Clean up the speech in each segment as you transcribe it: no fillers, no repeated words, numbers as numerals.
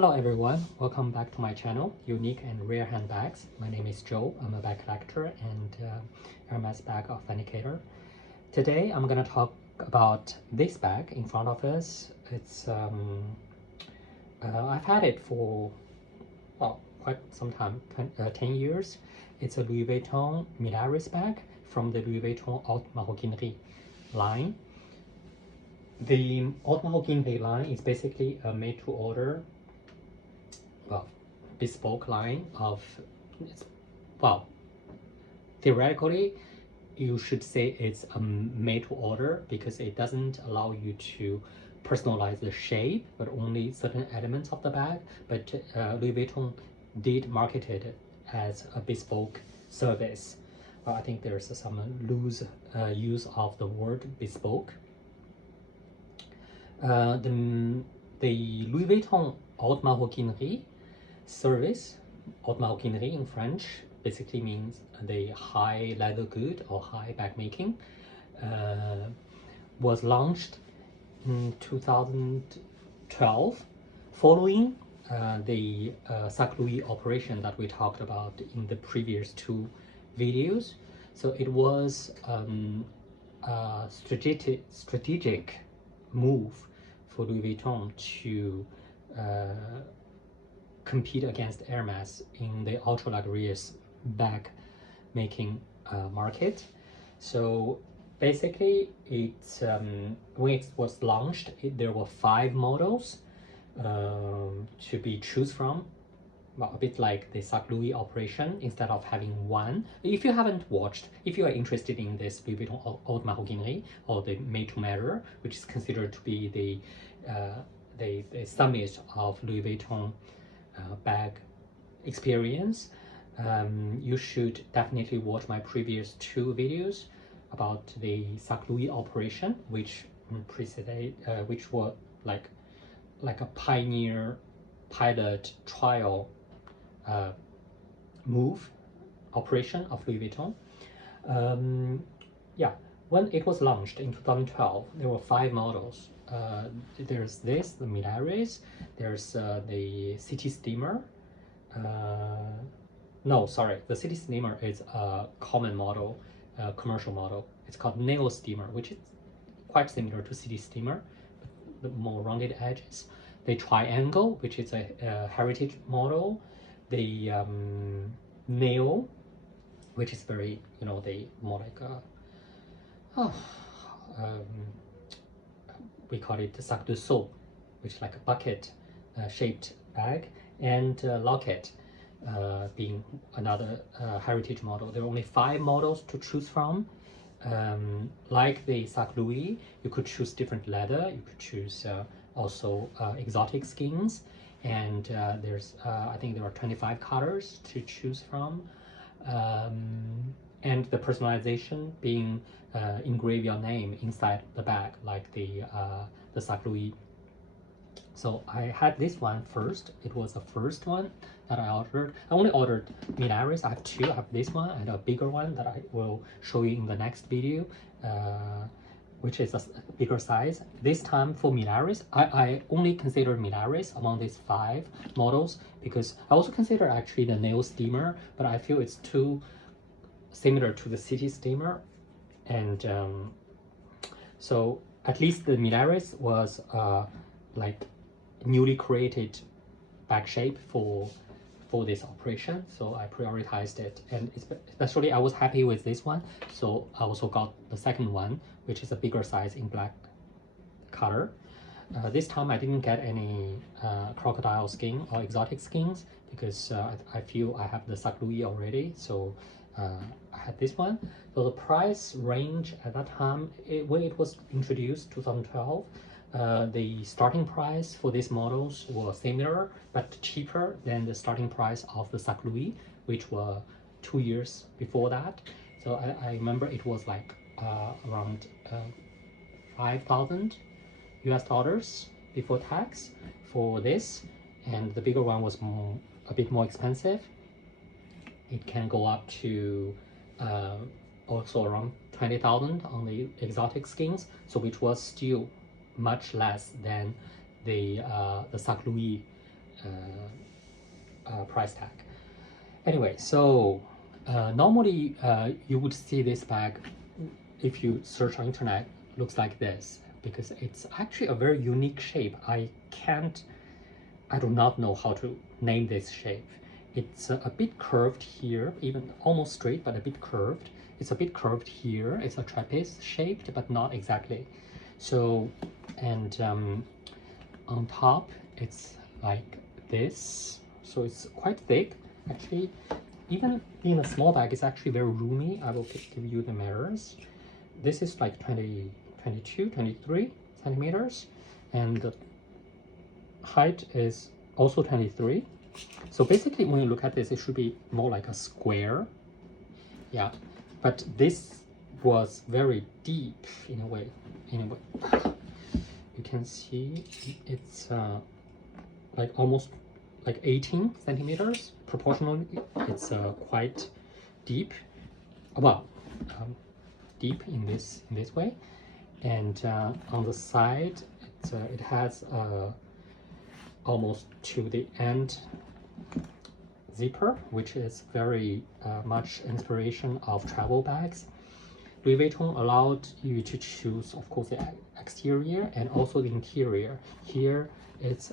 Hello everyone, welcome back to my channel, Unique and Rare Handbags. My name is Joe, I'm a bag collector and Hermes bag authenticator. Today I'm going to talk about this bag in front of us. It's I've had it for quite some time, 10 years. It's a Louis Vuitton Milaris bag from the Louis Vuitton Haute Maroquinerie line. The Haute Maroquinerie line is basically a made-to-order, bespoke line of, theoretically, you should say it's a made-to-order because it doesn't allow you to personalize the shape, but only certain elements of the bag. But Louis Vuitton did market it as a bespoke service. I think there's some loose use of the word bespoke. The Louis Vuitton Haute Maroquinerie service, Haute Maroquinerie in French, basically means the high leather good or high bag making, was launched in 2012 following the Sac Louis operation that we talked about in the previous two videos. So it was a strategic move for Louis Vuitton to compete against Hermes in the ultra luxurious bag making market. So basically, when it was launched, there were 5 models to be choose from. Well, a bit like the Sac Louis operation, instead of having one. If you haven't watched, if you are interested in this Louis Vuitton Haute Maroquinerie or the made-to-measure, which is considered to be the summit of Louis Vuitton bag experience, you should definitely watch my previous 2 videos about the Sac Louis operation, which which were like a pioneer pilot trial move operation of Louis Vuitton. When it was launched in 2012, there were 5 models. There's this, the Milaris, there's the City Steamer. No, sorry, the City Steamer is a common model, commercial model. It's called Neo Steamer, which is quite similar to City Steamer, but the more rounded edges. The Triangle, which is a heritage model. The Neo, which is very, the more like we call it the sac de seau, which is like a bucket shaped bag, and Locket being another heritage model. There are only 5 models to choose from. Like the Sac Louis, you could choose different leather, you could choose also exotic skins, and there's I think there are 25 colors to choose from, and the personalization being engrave your name inside the bag, like the Sac Louis. So I had this one first. It was the first one that I ordered. I only ordered Milaris. I have 2. I have this one and a bigger one that I will show you in the next video, which is a bigger size. This time for Milaris, I only consider Milaris among these 5 models because I also consider actually the Neo Steamer, but I feel it's too similar to the City Steamer. And so at least the Milaris was like newly created bag shape for this operation, so I prioritized it, and especially I was happy with this one, so I also got the second one, which is a bigger size in black color. This time I didn't get any crocodile skin or exotic skins because I feel I have the Sac Louis already, so I had this one. So the price range at that time, when it was introduced 2012, the starting price for these models was similar but cheaper than the starting price of the Sac Louis, which were 2 years before that. So I remember it was like around 5,000 US dollars before tax for this, and the bigger one was a bit more expensive. It can go up to also around 20,000 on the exotic skins, so which was still much less than the Sac Louis price tag. Anyway, so normally you would see this bag if you search on internet, looks like this, because it's actually a very unique shape. I do not know how to name this shape. It's a bit curved here, even almost straight, but a bit curved. It's a bit curved here. It's a trapeze shaped, but not exactly. So, and on top, it's like this. So it's quite thick, actually. Even being a small bag, it's actually very roomy. I will give you the measures. This is like 22, 23 centimeters, and the height is also 23. So basically, when you look at this, it should be more like a square. Yeah, but this was very deep in a way. You can see it's like almost like 18 centimeters. Proportionally, it's quite deep. Well, deep in this way, and on the side, it has almost to the end zipper, which is very much inspiration of travel bags. Louis Vuitton allowed you to choose, of course, the exterior and also the interior. Here it's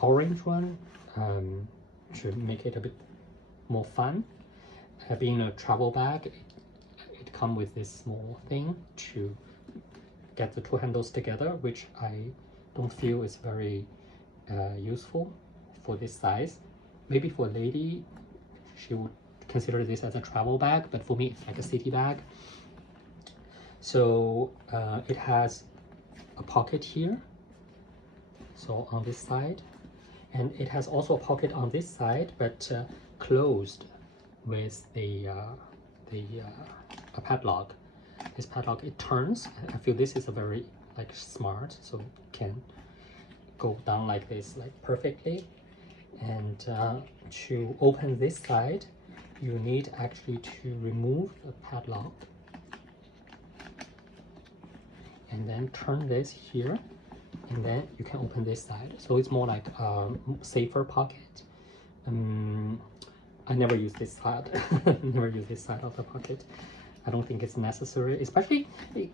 orange one to make it a bit more fun. Being a travel bag, it comes with this small thing to get the two handles together, which I don't feel is very useful for this size. Maybe for a lady, she would consider this as a travel bag, but for me, it's like a city bag. So it has a pocket here, so on this side, and it has also a pocket on this side, but closed with a padlock. This padlock, it turns. I feel this is a very like smart, so it can go down like this, like perfectly. And to open this side, you need actually to remove the padlock and then turn this here, and then you can open this side. So it's more like a safer pocket. I never use this side. Never use this side of the pocket. I don't think it's necessary, especially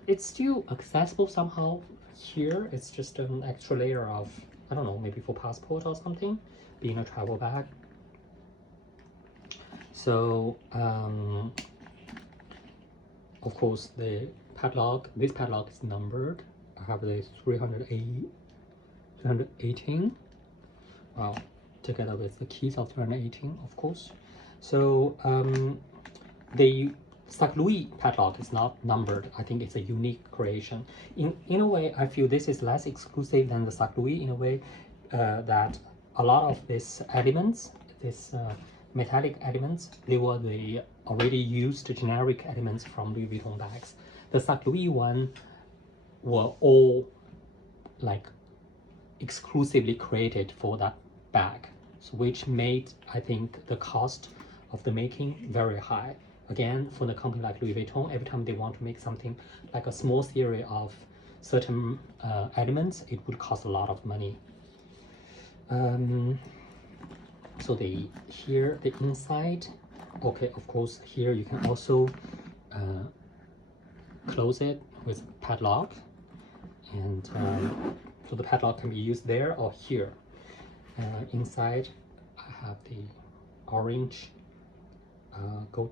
it's still accessible somehow. Here it's just an extra layer of, I don't know, maybe for passport or something, being a travel bag. So of course the padlock, this padlock is numbered. I have the 318. Wow, together with the keys of 318, of course. So the Sac Louis padlock is not numbered. I think it's a unique creation. In a way, I feel this is less exclusive than the Sac Louis in a way that a lot of these elements, metallic elements, they were the already used generic elements from Louis Vuitton bags. The Sac Louis one were all like exclusively created for that bag, so which made, I think, the cost of the making very high. Again, for the company like Louis Vuitton, every time they want to make something like a small series of certain elements, it would cost a lot of money. So here the inside, okay, of course here you can also close it with padlock, and so the padlock can be used there or here. Inside I have the orange gold,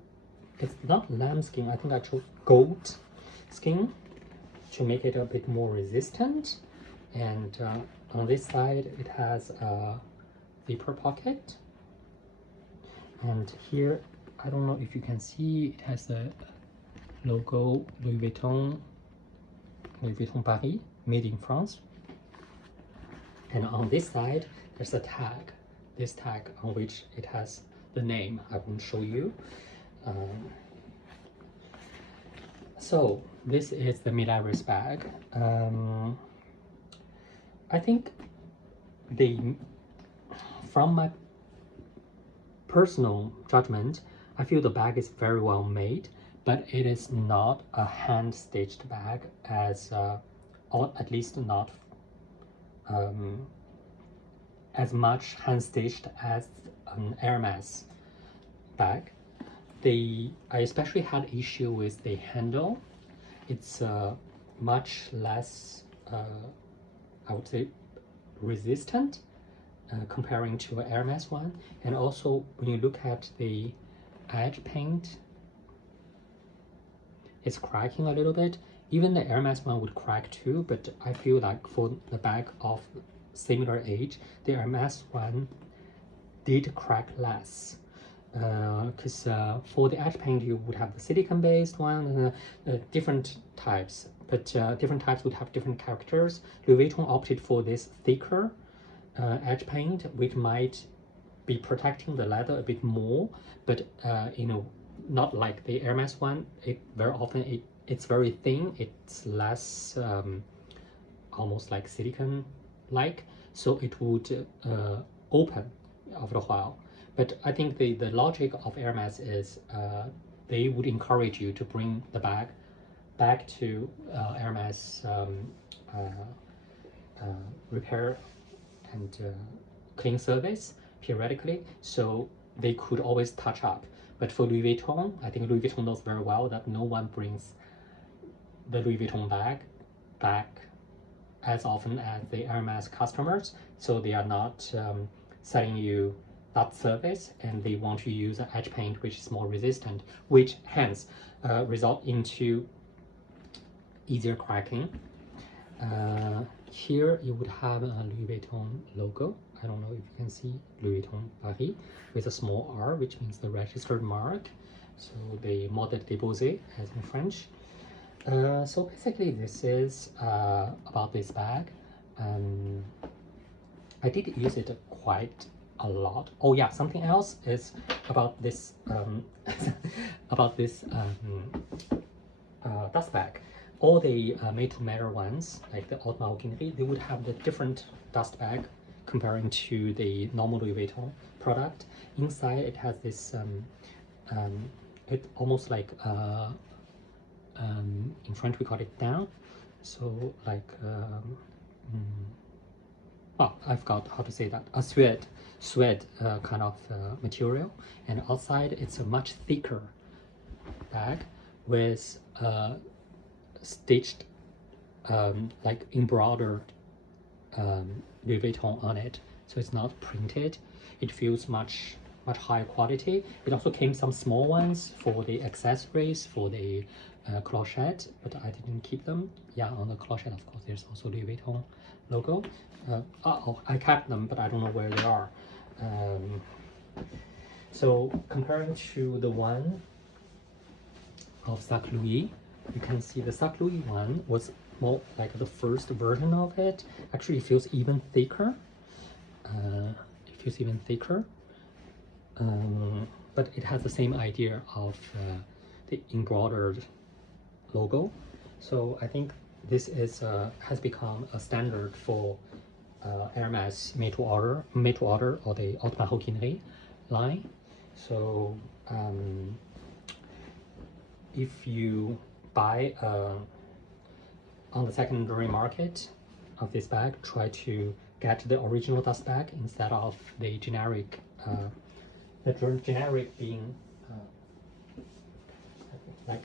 it's not lambskin, I think I chose gold skin to make it a bit more resistant. And on this side it has a zipper pocket, and here, I don't know if you can see, it has the logo Louis Vuitton Paris, made in France. And on this side there's a tag, this tag on which it has the name. I won't show you. So this is the Milaris bag. I think from my personal judgment, I feel the bag is very well made, but it is not a hand-stitched bag, as or at least not as much hand stitched as an Hermes bag. I especially had issue with the handle. It's much less, I would say, resistant comparing to a Hermes one. And also when you look at the edge paint, it's cracking a little bit. Even the Hermes one would crack too, but I feel like for the bag of similar age, the Hermes one did crack less. Because for the edge paint, you would have the silicone-based one, different types, but different types would have different characters. Louis Vuitton opted for this thicker edge paint, which might be protecting the leather a bit more, but you know, not like the Hermes one. It very often it's very thin. It's less almost like silicone-like, so it would open after a while. But I think the logic of Hermes is they would encourage you to bring the bag back to Hermes repair and clean service periodically, so they could always touch up. But for Louis Vuitton, I think Louis Vuitton knows very well that no one brings the Louis Vuitton bag back as often as the Hermes customers, so they are not selling you that service, and they want to use an edge paint which is more resistant, which hence result into easier cracking. Here you would have a Louis Vuitton logo. I don't know if you can see Louis Vuitton Paris with a small R, which means the registered mark. So the mot de déposé as in French. So basically this is about this bag. I did use it quite a lot. Oh yeah, something else is about this dust bag. All the made-to-measure ones, like the Haute Maroquinerie, they would have the different dust bag comparing to the normal Louis Vuitton product. Inside it has this it almost like in French we call it down, so like I forgot how to say that, a suede kind of material, and outside it's a much thicker bag with stitched like embroidered Louis Vuitton on it, so it's not printed. It feels much higher quality. It also came some small ones for the accessories, for the clochette, but I didn't keep them. Yeah, on the clochette of course there's also Louis Vuitton logo. I kept them, but I don't know where they are. So comparing to the one of Sac Louis, you can see the Sac Louis one was more like the first version of it. Actually it feels even thicker. But it has the same idea of the embroidered logo. So I think this is has become a standard for Hermes made to order or the Haute Maroquinerie line. So if you buy on the secondary market of this bag, try to get the original dust bag instead of the generic. The generic being like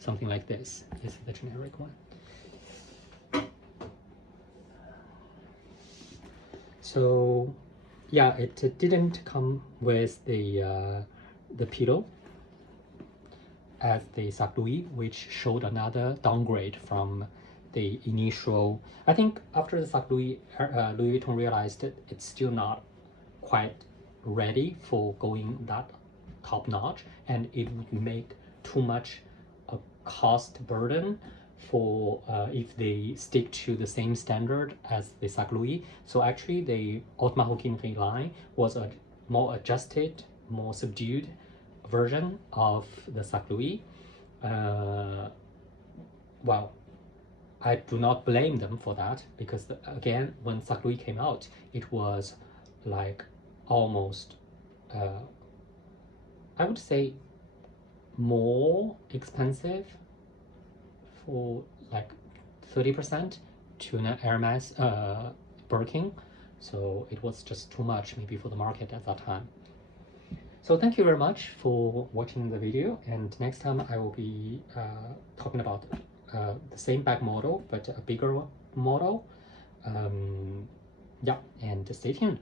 something like this. This is the generic one. So yeah, it didn't come with the pillow as the Sac Louis, which showed another downgrade from the initial. I think after the Sac Louis, Louis Vuitton realized that it's still not quite ready for going that top notch, and it would make too much a cost burden for if they stick to the same standard as the Sac Louis. So actually the Haute Maroquinerie line was a more adjusted, more subdued version of the Sac Louis. Well, I do not blame them for that, because again, when Sac Louis came out, it was like almost I would say more expensive for like 30% to an Hermes Birkin So it was just too much maybe for the market at that time. So thank you very much for watching the video, and next time I will be talking about the same bag model but a bigger model. Yeah, and stay tuned.